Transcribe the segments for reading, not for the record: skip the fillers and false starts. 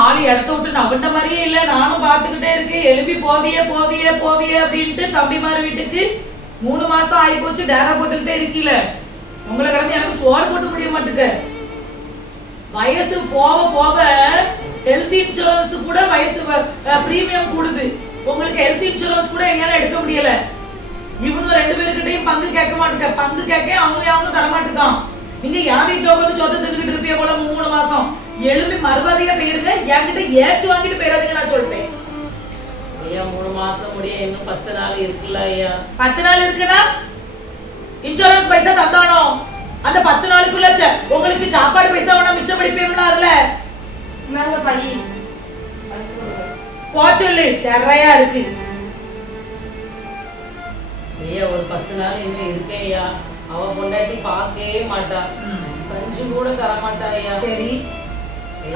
ஆளு இடத்த விட்டு நவண்ட மாதிரியே இல்ல. நானும் பாத்துக்கிட்டே இருக்கேன். எழுப்பி போவியே போவியே போவியே அப்படின்ட்டு தம்பிமார் வீட்டுக்கு 3 மாசம் ஆகி போச்சு. டேரா போட்டுக்கிட்டே இருக்கீல. உங்களை கிடந்து எனக்கு சோறு போட்டு முடிய மாட்டுக்க. வயசு போக போக ஹெல்த் இன்சூரன்ஸ் கூட வயசு பிரீமியம் கூடுது. உங்களுக்கு ஹெல்த் இன்சூரன்ஸ் கூட எங்களால எடுக்க முடியல. இவங்க 2 பேருக்கிட்டையும் பங்கு கேட்க மாட்டுக்க. பங்கு கேட்க அவங்களும் தரமாட்டுக்கான். நீங்க என் வீட்டுல வந்து சொத்தை தின்னுக்கிட்டு இருப்பீங்க போல 3 மாசம். எழுப்பி மறுவாதியா போயிருங்க. என்கிட்ட ஏச்சு வாங்கிட்டு போயிடாதீங்க நான் சொல்லிட்டேன். ஐயா 3 மாசம் முடிய இன்னும் 10 நாள் இருக்குல்ல ஐயா. 10 நாள் இருக்குன்னா இன்சூரன்ஸ் பைசா தந்தானோ அந்த 10 நாளுக்குள்ள உங்களுக்கு சாப்பாடு பைசா வேணா மிச்சம் படிப்பீங்களா? அதுல நாங்க பள்ளி போச்சொல்லு செறையா இருக்கு. ஐயா ஒரு 10 நாள் இன்னும் இருக்கே ஐயா. அவ பொண்டாட்டி பார்க்கவே மாட்டா. கஞ்சி கூட தர மாட்டா ஐயா. சரி,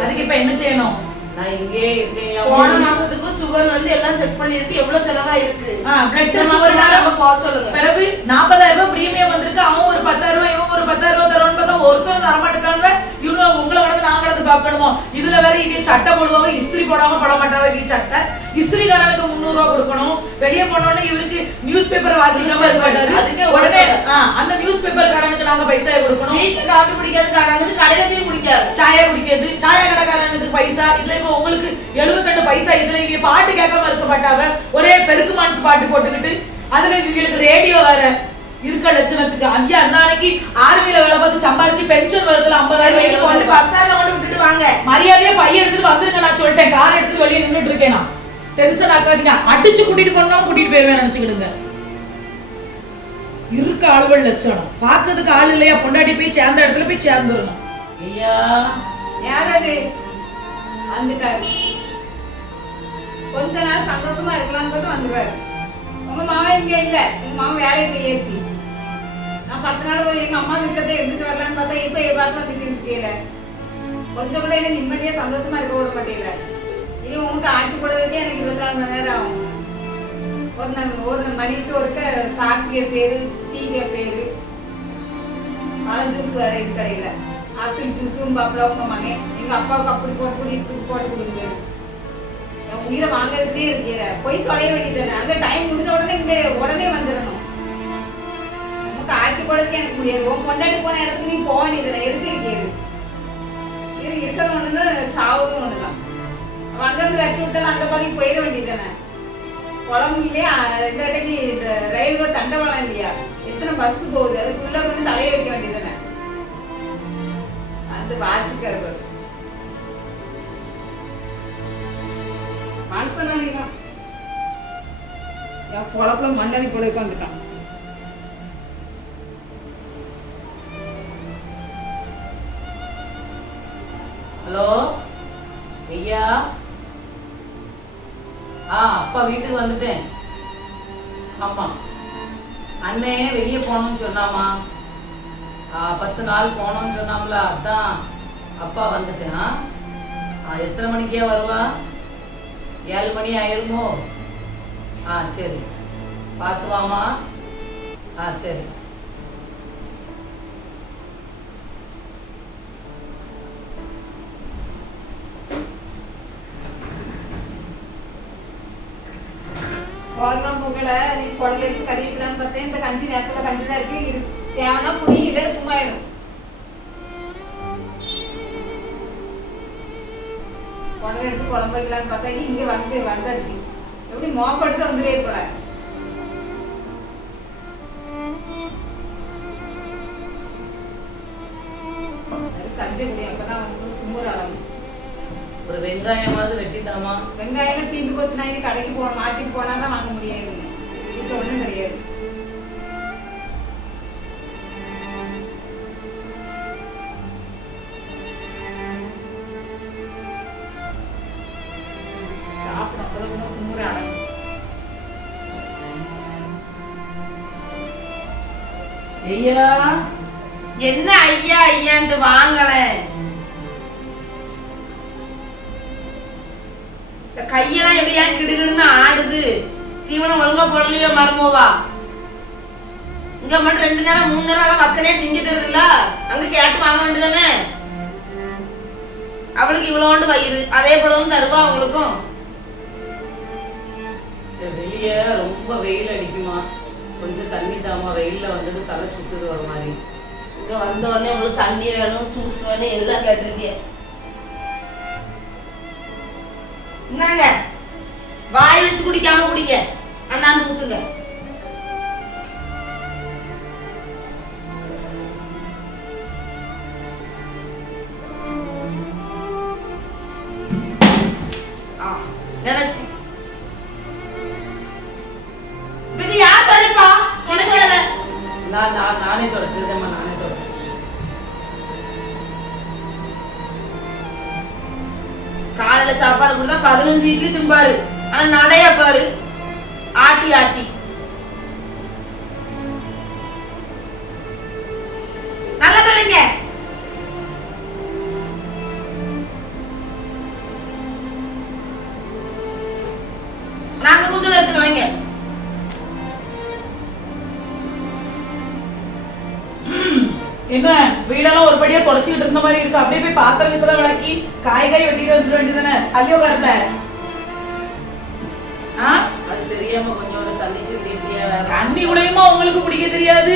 அதுக்கு இப்ப என்ன செய்யணும்? நான் இங்கே இருக்கேன். போன மாசத்துக்கு சுகர் வந்து எல்லாம் செக் பண்ணிருக்கு. எவ்வளவு செலவா இருக்கு? பிளட் டெஸ்ட் ஒரு நாள் நம்ம போ சொல்லுங்க. பிறகு 40,000 ரூபாய் பிரீமியம் வந்திருக்கு. அவன் ஒரு 10,000 ரூபாய் இவன் ஒரு 10,000 ரூபாய் தருவான்னு பார்த்தா ஒருத்தரும் தர மாட்டேங்காங்க. இவங்க உங்களை வந்து நான் கடந்து பார்க்கணுமோ? இதுல வேற இவங்க சட்டை போடுவாங்க, இஸ்திரி போடாம பட மாட்டாங்க. இவங்க சட்டை இஸ்திரிக்காரனுக்கு 300 ரூபாய் கொடுக்கணும். வெளியே போனோடனே இவருக்கு நியூஸ் பேப்பர் வாசிக்காம இருக்க மாட்டாரு. அதுக்கு உடனே அந்த நியூஸ் பேப்பர் காரனுக்கு நாங்க பைசா கொடுக்கணும். வீட்டுக்கு காப்பி குடிக்கிறது காரனுக்கு கடையில போய் குடிக்காது. சாயா குடிக்கிறது சாயா கடைக்காரனுக்கு பைசா. இதுல இப்ப உங்களுக்கு 78 பைசா. இதுல இவங்க பாட்டு கேட்காம இருக்க மாட்டாங்க. ஒரே பெருக்கு மான்ஸ் பாட்டு போட்டுக்கிட்டு அதுல இவங்களுக்கு ரேடியோ வேற இருக்க லட்சணத்துக்கு. ஐயா அன்னைக்கு ஆர்மியில வேலை பார்த்து சம்பாதிச்சு பென்ஷன் வருதுல 50,000 கொண்டு பஸ் ஸ்டாண்ட்ல கொண்டு விட்டுட்டு வாங்க. மரியாதையா பையன் எடுத்துட்டு வந்துருங்க நான் சொல்லிட்டேன். கார் எடுத்துட்டு வெளியே நின்றுட்டு இருக்கேன். நான் டென்ஷன் ஆக்காதீங்க. அடிச்சு கூட்டிட்டு போனா கூட்டிட்டு போயிருவேன் நினைச்சுக்கிடுங்க. இருக்க ஆளுகள் லட்சணம் பாக்குறதுக்கு ஆள் இல்லையா? பொண்டாட்டி போய் சேர்ந்த இடத்துல போய் சேர்ந்துடணும். ஐயா யாரது வந்துட்டாரு? கொஞ்ச நாள் சந்தோஷமா இருக்கலாம்னு பார்த்து வந்துருவாரு. உங்க மாமா இங்க இல்ல. உங்க மாமா வேலையை போயாச்சு. நான் 10 நாள் ஒரு எங்க அம்மா வீட்டுல போய் இருந்துட்டு வரலான்னு பார்த்தா இப்ப பார்த்து வந்துட்டு இருக்கீல. கொஞ்சம் கூட என்ன நிம்மதியா சந்தோஷமா இருக்க விட மாட்டேல. இனி உங்களுக்கு ஆக்கி போடுறதுக்கே எனக்கு 24 மணி நேரம் ஆகும். ஒரு மணிக்கு ஒருக்க காப்பிய பேரு டீய பேரு பழம் ஜூஸ் வேற இது கடையில ஆப்பிள் ஜூஸும் பாப்பா உங்க மகன் எங்க அப்பாவுக்கு அப்படி போட்டு கொடுக்குது. என் உயிரை வாங்கறதுக்கே இருக்கிற போய் தொலைய வேண்டியதானே. அந்த டைம் முடிஞ்ச உடனே இங்க உடனே வந்துடணும். நமக்கு ஆக்கி போடுறதுக்கே எனக்கு முடியாது. உன் கொண்டாடி போன இடத்துக்கு நீ போக வேண்டியதானே. எதுக்கு இருக்கிறது? இருக்கிறது ஒண்ணுதான், சாவுதும் ஒண்ணுதான். அவன் அங்கிருந்து வெட்டி விட்டாலும் அந்த பகுதிக்கு போயிட வேண்டியதானே. குளம் இல்லையா இந்த இடைக்கு இந்த ரயில்வே தண்டவாளம் இல்லையா? எத்தனை பஸ் போகுது? அதுக்குள்ள கொண்டு தலைய வைக்க வேண்டியதானே. அந்த வாட்சிக்கிறது மனுஷன் குளப்புல மண்ணடி போட வந்துட்டான். ஹலோ ஐயா. அப்பா வீட்டுக்கு வந்துட்டேன். ஆமா அண்ணே வெளியே போகணும்னு சொன்னாமா. 10 நாள் போனோம்னு சொன்னாம்ல. அதான் அப்பா வந்துட்டேன். எத்தனை மணிக்கே வருவா? 7 மணி ஆயிருமோ? சரி பார்த்து வாமா. சரி. கோலம் பொங்கல நீ குடல எடுத்து கறி வைக்கலான்னு பார்த்தேன். இந்த கஞ்சி நேரத்துல கஞ்சி தான் இருக்கு. தேவைன்னா புளி இல்லை சும்மா ஆயிடும். குடல எடுத்து குழம்பு வைக்கலான்னு பார்த்தா இங்க வந்தாச்சு. எப்படி மோப்படுத்து வந்துட்டே போல. கஞ்சி குடி அப்பதான் கும்புற அளவு. ஒரு வெங்காயமாவது வெட்டி தரமா? வெங்காயம் தீந்து போச்சுன்னா இனி கடைக்கு போன மார்க்கெட் போனா தான் வாங்க முடியாது. வீட்டுல ஒண்ணும் கிடையாது. சாப்பிடும் அப்பதான் கும்புற அடங்கும். ஐயா என்ன ஐயா ஐயான்ட்டு வாங்கல. கையெல்லாம் எப்படியா கிடுகிடுன்னு ஆடுது. தீவனம் ஒழுங்கா போடலையோ மருமோவா? இங்க மட்டும் 2 நேரம் 3 நேரம் மக்களே திங்கிட்டு இல்ல, அங்க கேட்டு வாங்க வேண்டியதானே? அவளுக்கு இவ்வளோண்டு வயிறு, அதே போலவும் தருவா அவங்களுக்கும். சரி, வெளியே ரொம்ப வெயில் அடிக்குமா, கொஞ்சம் தண்ணி தாமா, வெயில்ல வந்துட்டு தலை சுத்துது ஒரு மாதிரி. இங்க வந்த உடனே உங்களுக்கு தண்ணி வேணும், ஜூஸ் வேணும், எல்லாம் கேட்டிருக்கேன். என்னங்க வாய் வச்சு குடிக்காம குடிங்க, அண்ணாந்து ஊத்துங்க. நினைச்சு இது யார் தொலைப்பா? எனக்கு நானே தொடச்சிருந்தேம்மா, நானே தொடச்சிருக்கேன். காலையில சாப்பாடு கொடுத்தா 15 இட்லி திம்பாரு, ஆனா நடைய பாரு ஆட்டி ஆட்டி. நல்லா தொலைங்க. நாங்க கொஞ்சம் எடுத்துக்கலைங்க. என்ன வீடெல்லாம் ஒரு படியா தொடச்சிக்கிட்டு இருந்த மாதிரி இருக்கு. அப்படியே போய் பாத்திரம் கிட்ட விளக்கி காய்காய் வெட்டிட்டு வந்துட வேண்டியதானே? ஐயோ கரல அது தெரியாம கொஞ்சம் தண்ணி சிந்தியா, தண்ணி கூடயுமா உங்களுக்கு குடிக்க தெரியாது?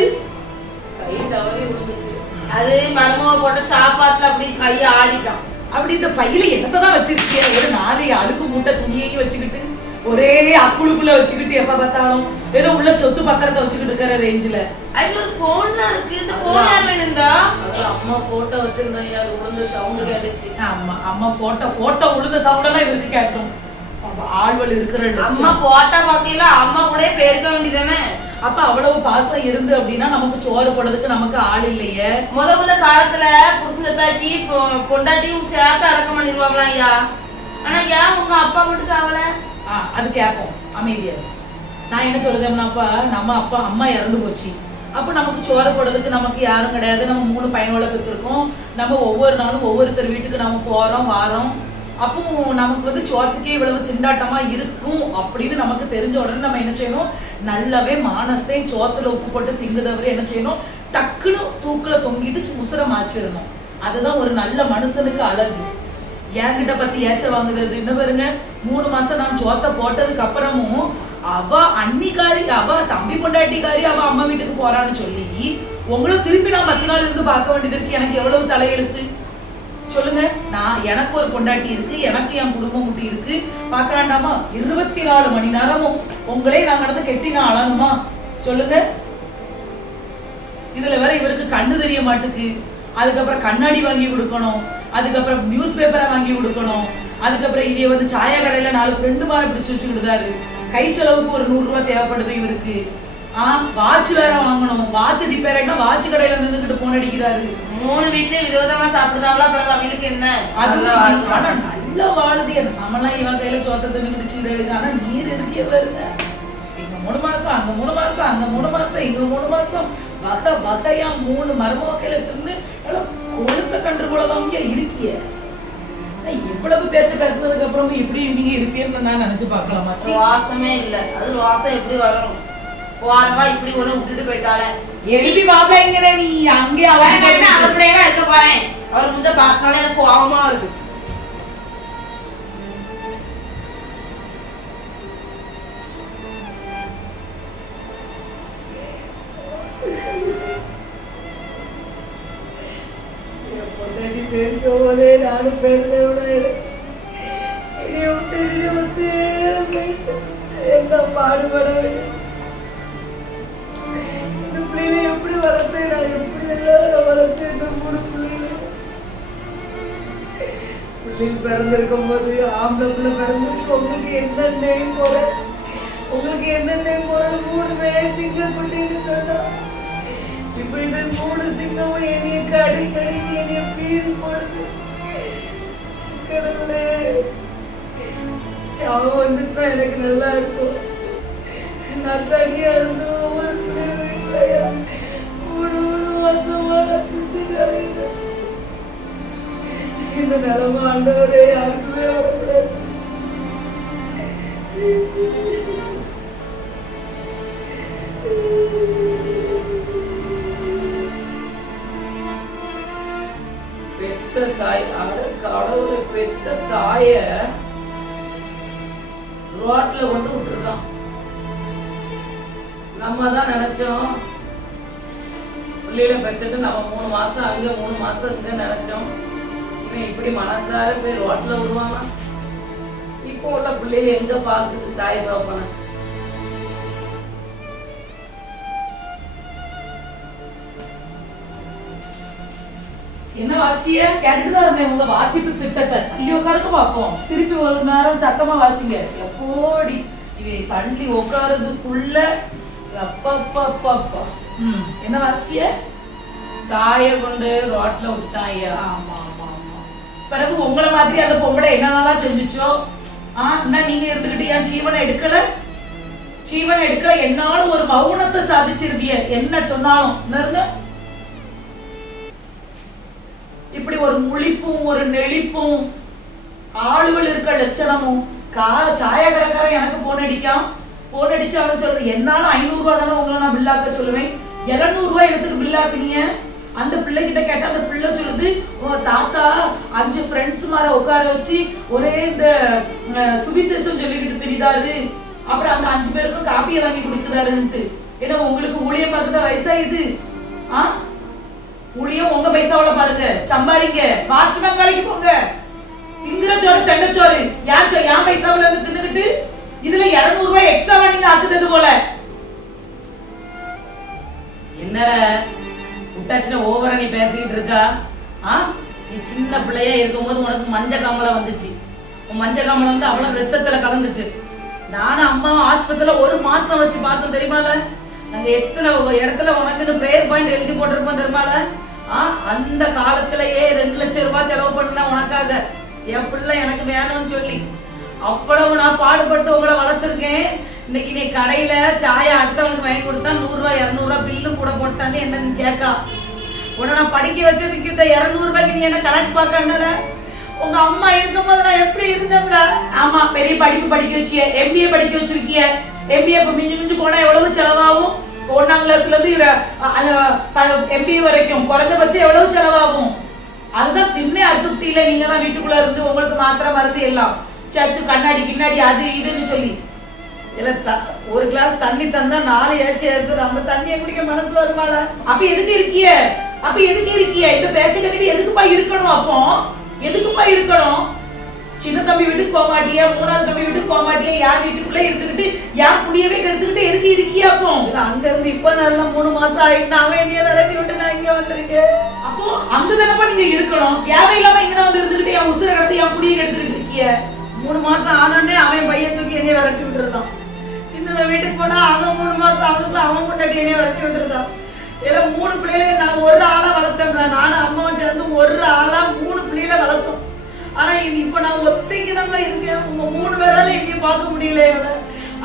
கை தவறி விழுந்துச்சு. அது மருமக போட்ட சாப்பாட்டுல அப்படி கையை ஆடிட்டான். அப்படி இந்த பையில என்னத்தான் வச்சிருக்கீங்க? ஒரு 4 அழுக்கு மூட்டை துணியையும் வச்சுக்கிட்டு, ஒரே அக்குளுக்குள்ள வச்சுக்கிட்டு, எப்ப பார்த்தாலும் ஏதோ உள்ள சொத்து பத்திரத்தை வச்சுக்கிட்டு இருக்கிற ரேஞ்சில. அதுல ஒரு போன்ல இருக்கு. இந்த போன் யார் வேணுந்தா? அது அம்மா போட்டோ வச்சிருந்தாங்க, அது விழுந்து சவுண்ட் கேட்டுச்சு. அம்மா போட்டோ உழுந்த சவுண்ட் எல்லாம் இவருக்கு கேட்கும். ஆழ்வல் இருக்கிற அம்மா போட்டா பாக்கையில அம்மா கூட பேருக்க வேண்டியதானே? அப்ப அவ்வளவு பாசம் இருந்து அப்படின்னா நமக்கு சோறு போடுறதுக்கு நமக்கு ஆள் இல்லையே. முதல்ல காலத்துல புருஷத்தாக்கி பொண்டாட்டியும் சேர்த்து அடக்கம் பண்ணிடுவாங்களா ஐயா? ஆனா ஏன் உங்க அப்பா மட்டும் சாவல? அது கேட்போம் அமைதியா. நான் என்ன சொல்லுதேன்னாப்பா, நம்ம அப்பா அம்மா இறந்து போச்சு, அப்ப நமக்கு சோறு போடுறதுக்கு நமக்கு யாரும் கிடையாது. நம்ம 3 பையனோட பெற்றிருக்கோம். நம்ம ஒவ்வொரு நாளும் ஒவ்வொருத்தர் வீட்டுக்கு நம்ம போறோம் வாரோம். அப்போ நமக்கு வந்து சோத்துக்கே இவ்வளவு திண்டாட்டமா இருக்கும் அப்படின்னு நமக்கு தெரிஞ்ச உடனே நம்ம என்ன செய்யணும், நல்லாவே மானஸ்தையும் சோத்துல உப்பு போட்டு திங்குதவரை என்ன செய்யணும், டக்குன்னு தூக்குல தொங்கிட்டு முசுர மாச்சிடணும். அதுதான் ஒரு நல்ல மனுஷனுக்கு அழகு. என்கிட்ட பத்தி ஏச்ச வாங்குறது என்ன பாருங்க, 3 மாசம் நான் சோத்த போட்டதுக்கு அப்புறமும் அவ அன்னிக்காரி, அவ தம்பி பொண்டாட்டிக்காரி அவ அம்மா வீட்டுக்கு போறான்னு சொல்லி உங்களை திருப்பி நான் 10 நாள் இருந்து பார்க்க வேண்டியது இருக்கு. எனக்கு எவ்வளவு தலையெழுத்து சொல்லுங்க. நான் எனக்கு ஒரு பொண்டாட்டி இருக்கு, எனக்கு என் குடும்பம் முட்டி இருக்கு, பார்க்க வேண்டாமா? 24 மணி நேரமும் உங்களே நான் நடந்து கெட்டி நான் அழணுமா சொல்லுங்க? இதுல வேற இவருக்கு கண்ணு தெரிய மாட்டுக்கு, அதுக்கப்புறம் கண்ணாடி வாங்கி கொடுக்கணும், அதுக்கப்புறம் நியூஸ் பேப்பரை வாங்கி கொடுக்கணும், அதுக்கப்புறம் இங்கே வந்து சாயா கடையில 4 ஃப்ரெண்டு மாதிரி பிடிச்சு வச்சுக்கிட்டுதாரு. கை செலவுக்கு ஒரு 100 ரூபாய் தேவைப்படுது இவருக்கு. வாட்ச் வேற வாங்கணும், வாட்ச் ரிப்பேர் ஆயிட்டா வாட்ச் கடையில நின்றுகிட்டு போன் அடிக்கிறாரு. 3 வீட்லயும் விதவிதமா சாப்பிடுதாங்களா? அப்புறம் அவங்களுக்கு என்ன? அது ஆனா நல்ல வாழுது. நம்மளாம் இவன் கையில சோத்த தின்னுக்கிட்டு சீரழிது. ஆனா நீர் இருக்கே பாருங்க, இங்க 3 மாசம், அங்க 3 மாசம், அங்க 3 மாசம், இங்க 3 மாசம், வகை வகையா 3 மருமக கையில தின்னு நல்லா கொழுத்த கன்று போலதான் இங்க இருக்கிய. இவ்வளவு பேச்சு பேசுனதுக்கு அப்புறம் இப்படி நீங்க இருப்பீன்னு நான் நினைச்சு பார்க்கலாமா? வாசமே இல்ல. அது வாசம் எப்படி வரும்? போறவா இப்படி ஒண்ணு விட்டுட்டு போயிட்டாலே. எழுப்பி பாப்பேங்கிற நீ அங்கே அவருடைய இருக்க போறேன். அவர் முந்த பார்த்தாலே எனக்கு கோவமா இருக்கு. போதே நானும் பேச என்ன பாடுபட வேண்டும். இந்த பிள்ளைகளை எப்படி வளர்த்தேன், நான் எப்படி எல்லாம் வளர்த்தேன். இந்த 3 பிள்ளைகள் பிறந்திருக்கும் போது ஆம்பளை பிள்ளை பிறந்திருக்கு. உங்களுக்கு என்ன நேம் போற, உங்களுக்கு என்ன நேம் போற? 3 சிங்க குட்டின்னு சொன்னா, இப்ப இது 3 சிங்கமும் என்னைய கடி கடி என்னைய பீது போடுது. கடவுளே, சாவு வந்துட்டா எனக்கு நல்லா இருக்கும். நான் தனியா இருந்து ஒவ்வொரு வீட்டுலயா 3 இந்த நிலைமை ஆண்டவரே யாருக்குமே வரக்கூடாது. பெத்த தாய் கடவுளை பெத்த தாய ரோட்ல கொண்டு விட்டுருக்கான். நம்ம தான் நினைச்சோம் பிள்ளைகளை பெற்றுட்டு நம்ம 3 மாசம் அங்க 3 மாசம் இங்க நினைச்சோம். இவன் இப்படி மனசார போய் ரோட்ல விடுவானா? இப்போ உள்ள பிள்ளைகள் எங்க பாக்குது தாய் தகப்பன? என்ன வாசிய கேட்டுதான் இருந்தேன் உங்க வாசிப்பு திட்டத்தை. ஐயோ கருத்து பார்ப்போம். திருப்பி ஒரு நேரம் சத்தமா வாசிங்க. எப்போடி இவை தள்ளி உட்காருறதுக்குள்ள அப்பப்பப்பப்பா. என்ன வாசிய? தாய கொண்டு ரோட்ல விட்டுட்டான் ஐயா. ஆமா ஆமா ஆமா. பிறகு உங்களை மாதிரி அந்த பொம்பளை என்னென்னலாம் செஞ்சுச்சோ நீங்க இருந்துகிட்டு என் ஜீவனை எடுக்கல என்னாலும் ஒரு மௌனத்தை சாதிச்சிருந்திய. என்ன சொன்னாலும் நெருங்க இப்படி ஒரு முழிப்பும் ஒரு நெளிப்பும் ஆளுகள் இருக்க லட்சணமும் சாய கடைக்காரன் எனக்கு போன் அடிச்சு அவன் சொல்றது என்னால 500 ரூபாய் தானே உங்களை நான் பில்லாக்க சொல்லுவேன். 700 ரூபாய் எடுத்துக்கு பில்லாக்குனீங்க. அந்த பிள்ளை கிட்ட கேட்டா அந்த பிள்ளை சொல்லுது தாத்தா 5 ஃப்ரெண்ட்ஸ் மாதிரி உட்கார வச்சு ஒரே இந்த சுவிசேஷம் சொல்லிக்கிட்டு தெரியுதாரு. அப்புறம் அந்த 5 பேருக்கும் காப்பியை வாங்கி கொடுக்குறாருன்ட்டு. ஏன்னா உங்களுக்கு ஊழியம் பார்த்துதான் வயசாயுது. ஊழியம் உங்க பைசாவில பாருங்க, சம்பாதிங்க, வாட்ச்மேன் வேலைக்கு போங்க. திங்கிற சோறு தெண்டச்சோறு என் பைசாவில இருந்து தின்னுக்கிட்டு இதுல 200 ரூபாய் எக்ஸ்ட்ரா நீங்க ஆக்குறது போல. என்ன விட்டாச்சுன்னா ஓவரா நீ பேசிக்கிட்டு இருக்கா? நீ சின்ன பிள்ளையா இருக்கும்போது உனக்கு மஞ்ச காமலை வந்துச்சு. உன் மஞ்ச காமலை வந்து அவ்வளவு ரத்தத்துல கலந்துச்சு. நானும் அம்மாவும் ஆஸ்பத்திரியில 1 மாசம் வச்சு பார்த்தோம் தெரியுமால. நாங்க எத்தனை இடத்துல உனக்குன்னு பிரேயர் பாயிண்ட் எழுதி போட்டிருப்போம் தெரியுமால. அந்த காலத்திலேயே 2 லட்சம் ரூபாய் செலவு பண்ண உனக்காக என் பிள்ளை எனக்கு வேணும்னு சொல்லி அவ்வளவு நான் பாடுபட்டு உங்களை வளர்த்துருக்கேன். இன்னைக்கு நீ கடையில சாயா அடுத்தவனுக்கு வாங்கி கொடுத்தா 100 ரூபாய் 200 ரூபாய் பில்லு கூட போட்டான்னு என்னன்னு கேட்கா. உன்னை நான் படிக்க வச்சதுக்கு இந்த 200 ரூபாய்க்கு நீ என்ன கணக்கு பார்க்கல? உங்க அம்மா இருக்கும்போது நான் எப்படி இருந்தேன்ல. ஆமா, பெரிய படிப்பு படிக்க வச்சிய, MBA படிக்க வச்சிருக்கிய. MBA இப்ப மிஞ்சு போனா எவ்வளவு செலவாகும்? 1ஆம் கிளாஸ்ல இருந்து MBA வரைக்கும் குறைஞ்சபட்சம் எவ்வளவு செலவாகும்? அதுதான் திண்ணே அதிருப்தியில நீங்க தான் வீட்டுக்குள்ள இருந்து உங்களுக்கு மாத்திரை மருந்து எல்லாம் சத்து கண்ணாடி கிண்ணாடி அது இதுன்னு சொல்லி இல்ல ஒரு கிளாஸ் தண்ணி தந்தா 4 ஏச்சு அந்த தண்ணியை குடிக்க மனசு வருமால. அப்ப எதுக்கு இருக்கிய இந்த பேச்ச கட்டிட்டு எதுக்குப்பா இருக்கணும்? அப்போ எதுக்குப்பா இருக்கணும்? சின்ன தம்பி வீட்டுக்கு போக மாட்டியா, 3ஆவது தம்பி வீட்டுக்கு போக மாட்டியா, யார் வீட்டுக்குள்ளே இருந்துகிட்டு யார் குடியவே கெடுத்துக்கிட்டு எதுக்கு இருக்கியா? அப்போ அங்க இருந்து இப்ப நல்லா 3 மாசம் ஆயிட்டு அவன் என்னைய விரட்டி விட்டு நான் இங்க வந்திருக்கேன். அப்போ அங்க தானப்பா நீங்க இருக்கணும். தேவையில்லாம இங்கதான் வந்து இருந்துகிட்டு என் உசுரை கடத்தி என் குடியை கெடுத்துக்கிட்டு இருக்கிய. 3 மாசம் ஆனோடனே அவன் பையன் தூக்கி என்னைய விரட்டி விட்டுருந்தான். சின்னவன் வீட்டுக்கு போனா அவன் 3 மாசம் ஆகுதுக்குள்ள அவன் கொண்டாட்டி என்னைய விரட்டி விட்டுருந்தான். இதுல 3 பிள்ளைகளை நான் ஒரு ஆளா வளர்த்தேன்ல. நானும் அம்மாவும் சேர்ந்து ஒரு ஆளா 3 பிள்ளைகளை வளர்த்தோம். ஆனா இப்ப நான் ஒத்தைக்குதான் இருக்கேன். உங்க 3 பேரால எங்கேயும் பார்க்க முடியல.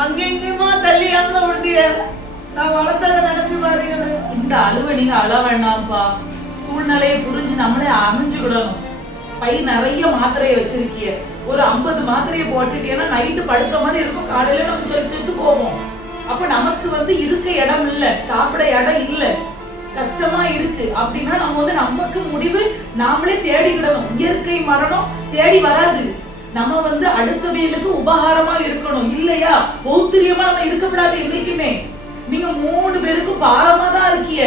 அங்க எங்கேயுமா தள்ளி அம்மா விடுதிய நான் வளர்த்ததை நினைச்சு பாருங்க. இந்த அழுவை நீங்க அழ வேண்டாம்ப்பா. சூழ்நிலையை புரிஞ்சு நம்மளே அமைஞ்சுக்கிடணும். பை நிறைய மாத்திரையை வச்சிருக்கிய. ஒரு 50 மாத்திரையை போட்டுட்டீங்கன்னா நைட்டு படுத்த மாதிரி இருக்கும். காலையில நம்ம செத்து போவோம். அப்ப நமக்கு இருக்க இடம் இல்ல, சாப்பிட இடம் இல்ல, கஷ்டமா இருக்கு அப்படின்னா நம்ம நமக்கு முடிவு நாமளே தேடிக்கிடணும். இயற்கை மரணம் தேடி வராது. நம்ம அடுத்தவங்களுக்கு உபகாரமா இருக்கணும் இல்லையா? பௌத்திரியமா நம்ம இருக்கப்படாது என்னைக்குமே. நீங்க 3 பேருக்கு பாரமா தான் இருக்கிய.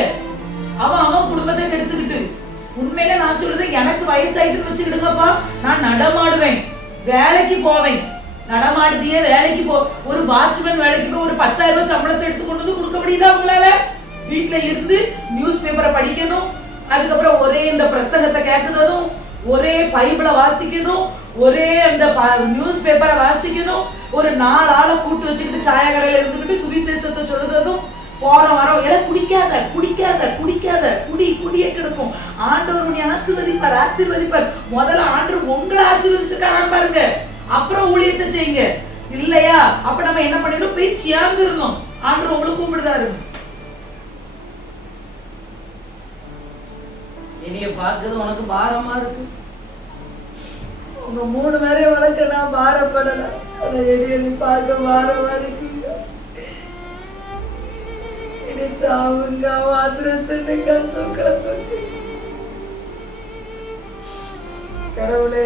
அவன் குடும்பத்தை கெடுத்துக்கிட்டு. உண்மையில நான் சொல்றேன், எனக்கு வயசாயிட்டு வச்சுக்கிடுங்கப்பா. நான் நடமாடுவேன், வேலைக்கு போவேன். நடமாடுதியே வேலைக்கு போ. ஒரு வாட்ச்மேன் வேலைக்கு போய் ஒரு 10,000 ரூபாய் சம்பளத்தை எடுத்து கொண்டு வந்து கொடுக்க முடியுதா உங்களால? வீட்டுல இருந்து நியூஸ் பேப்பரை படிக்கணும், அதுக்கப்புறம் ஒரே இந்த பிரசங்கத்தை கேட்கறதும், ஒரே பைபிளை வாசிக்கணும், ஒரே அந்த நியூஸ் பேப்பரை வாசிக்கணும், ஒரு 4 ஆளை கூட்டு வச்சுக்கிட்டு சாய கடையில இருந்துக்கிட்டு சுவிசேஷத்தை சொல்றதும், போற வரோம் எல்லாம் குடிக்காத குடிக்காத குடிக்காத குடி குடியே கிடக்கும். ஆண்டவர் உன்னை ஆசீர்வதிப்பார். முதல்ல ஆண்டவர் உங்களை ஆசீர்வதிச்சுட்டாரான்னு பாருங்க, அப்புறம் ஊழியத்தை செய்யுங்க இல்லையா? அப்ப நம்ம என்ன பண்ணிடணும்? போய் சேர்ந்துடணும். ஆண்டவர் உங்களை கூப்பிடுதாரு. என்னைய பார்க்கறது உனக்கு பாரமா இருக்கு. உங்க 3 பேரையும் வளர்க்க நான் பாரப்படல. ஆனா எடி பார்க்க பாரமா இருக்குங்க. இனி சாவுங்க மாத்திரத்துக்கு தூக்கல தூக்கி. கடவுளே,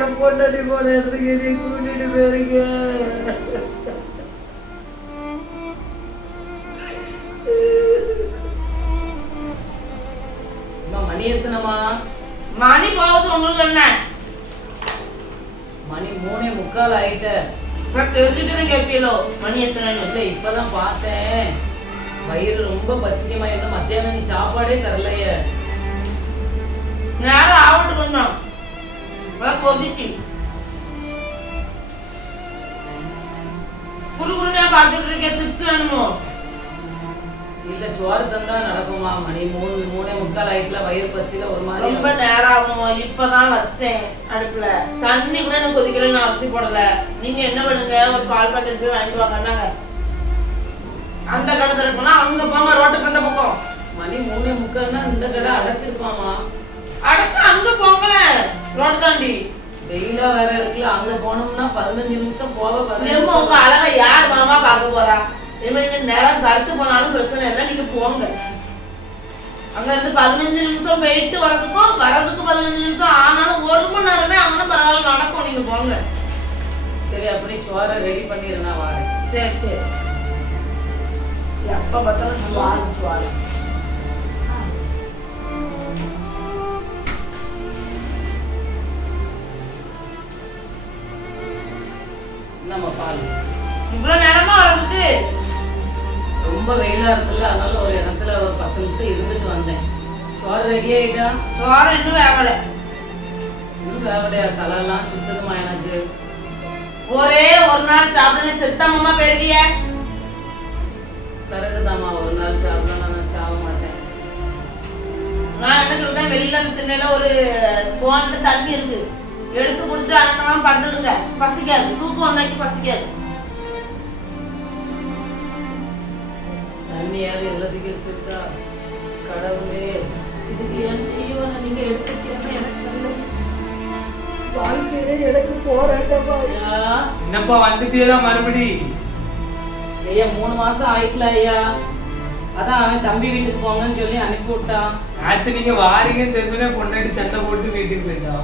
என் பொண்டாட்டி போன இடத்துக்கு என்னை கூட்டிட்டு போயிருங்க. மணி எத்தனமா? மணி போகுது, உங்களுக்கு என்ன? மணி 3:45 ஆயிட்ட. தெரிஞ்சுட்டு கேட்பீங்களோ மணி எத்தனை? இல்ல இப்பதான் பார்த்தேன். வயிறு ரொம்ப பசிக்குமா? என்ன மத்தியானம் நீ சாப்பாடே தரலையே. நேரம் ஆவட்டு கொஞ்சம் கொதிச்சு குறுகுறுனே பார்த்துட்டு இருக்கேன். சிப்ஸ் வேணுமோ? இல்ல சோறு தந்தா நடக்குமா? மணி 3:45 ஆயிட்டுல. வயிறு பசியில ஒரு மாதிரி ரொம்ப நேரம் ஆகும். இப்பதான் வச்சேன் அடுப்புல. தண்ணி கூட எனக்கு கொதிக்கல, நான் அரிசி போடல. நீங்க என்ன பண்ணுங்க, ஒரு பால் பாக்கெட் போய் வாங்கிட்டு வாங்க. அந்த கடை திறக்கணும், அங்க போங்க, ரோட்டுக்கு அந்த பக்கம். மணி 3:45னா இந்த கடை அடைச்சிருப்பாமா? அடைச்சு அங்க போங்களேன், ரோட்டு தாண்டி. வெயிலா வேற இருக்குல்ல, அங்க போனோம்னா 15 நிமிஷம் போக. உங்க அழகை யார் மாமா பார்க்க போறா? நீங்க நேரம் கருத்து போனாலும் பிரச்சனை இல்லை, நீங்க போங்க. அங்க இருந்து 15 நிமிஷம் போயிட்டு வரதுக்கும் 15 நிமிஷம் ஆனாலும் 1 மணி நேரமே அங்கே பரவாயில்ல நடக்கும். நீங்க போங்க. சரி, அப்படி சோறை ரெடி பண்ணிடு, நான் வரேன். சரி சரி. எப்ப பார்த்தாலும் சுவாரு. நம்ம பால் இவ்வளவு நேரமா வரதுக்கு ரொம்ப வெயிலா இருக்குல்ல, அதனால ஒரு இடத்துல ஒரு 10 நிமிஷம் இருந்துட்டு வந்தேன். சோறு ரெடி ஆயிட்டா? சோறு இன்னும் வேவலை. இன்னும் வேவலையா? தலையெல்லாம் சுத்தணுமா எனக்கு? ஒரே ஒரு நாள் சாப்பிட செத்தம்மா பெரிய பிறகுதாம்மா ஒரு நாள் சாப்பிட. நான் சாப்பிட மாட்டேன். நான் என்ன சொல்றேன், வெளியில திண்ணையில ஒரு போன்ல தண்ணி இருக்கு, எடுத்து குடிச்சு அடக்கலாம், படுத்துடுங்க. பசிக்காது, தூக்கம் வந்தாக்கி பசிக்காது. தண்ணியாவது எல்லாத்துக்கும் வச்சிருக்கா? கடவுளே, இதுக்கு என் ஜீவனை நீங்க எடுத்துட்டீங்கன்னா எனக்கு நல்லது. வாழ்க்கையிலே எனக்கு போராட்டமா. என்னப்பா வந்துட்டீங்களா மறுபடி? ஐயா 3 மாசம் ஆயிட்டல ஐயா. அதான் அவன் தம்பி வீட்டுக்கு போங்கன்னு சொல்லி அனுப்பி விட்டான். நேத்து நீங்க வாரீங்கன்னு தெரிஞ்சோடனே பொண்டாட்டி சண்டை போட்டு வீட்டுக்கு போயிட்டா.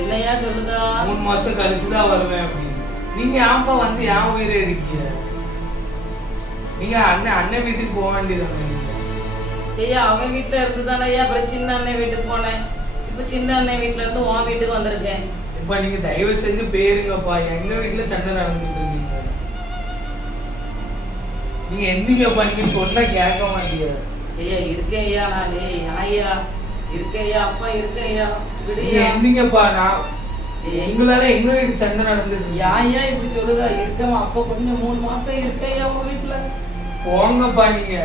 என்னையா சொல்லுதா? 3 மாசம் கழிச்சுதான் வருவேன் அப்படின்னு. நீங்க ஏன்ப்பா வந்து ஏன் உயிரை எடுக்கீங்க? நீங்க அண்ணன் வீட்டுக்கு போக வேண்டியது. ஐயா அவன் வீட்டுல இருந்துதானே ஐயா அப்புறம் சின்ன அண்ணன் வீட்டுக்கு போனேன். இப்ப சின்ன அண்ணன் வீட்டுல இருந்து உன் வீட்டுக்கு வந்திருக்கேன். இப்ப நீங்க தயவு செஞ்சு போயிருங்கப்பா. எங்க வீட்டுல சண்டை நடந்துட்டு இருக்கீங்க. நீங்க எந்திங்கப்பா. நீங்க சொன்னா கேட்க மாட்டீங்க. ஐயா இருக்கேன் ஐயா, நானே ஐயா இருக்கேன் ஐயா, அப்பா இருக்கேன் ஐயா. நீங்க எந்திங்கப்பா. நான் எங்களால எங்க வீட்டு சண்டை நடந்துட்டு. ஐயா இப்படி சொல்லுதா? இருக்கமா அப்ப கொஞ்சம் 3 மாசம் இருக்கேன் ஐயா உங்க வீட்டுல. போங்கப்பா நீங்க.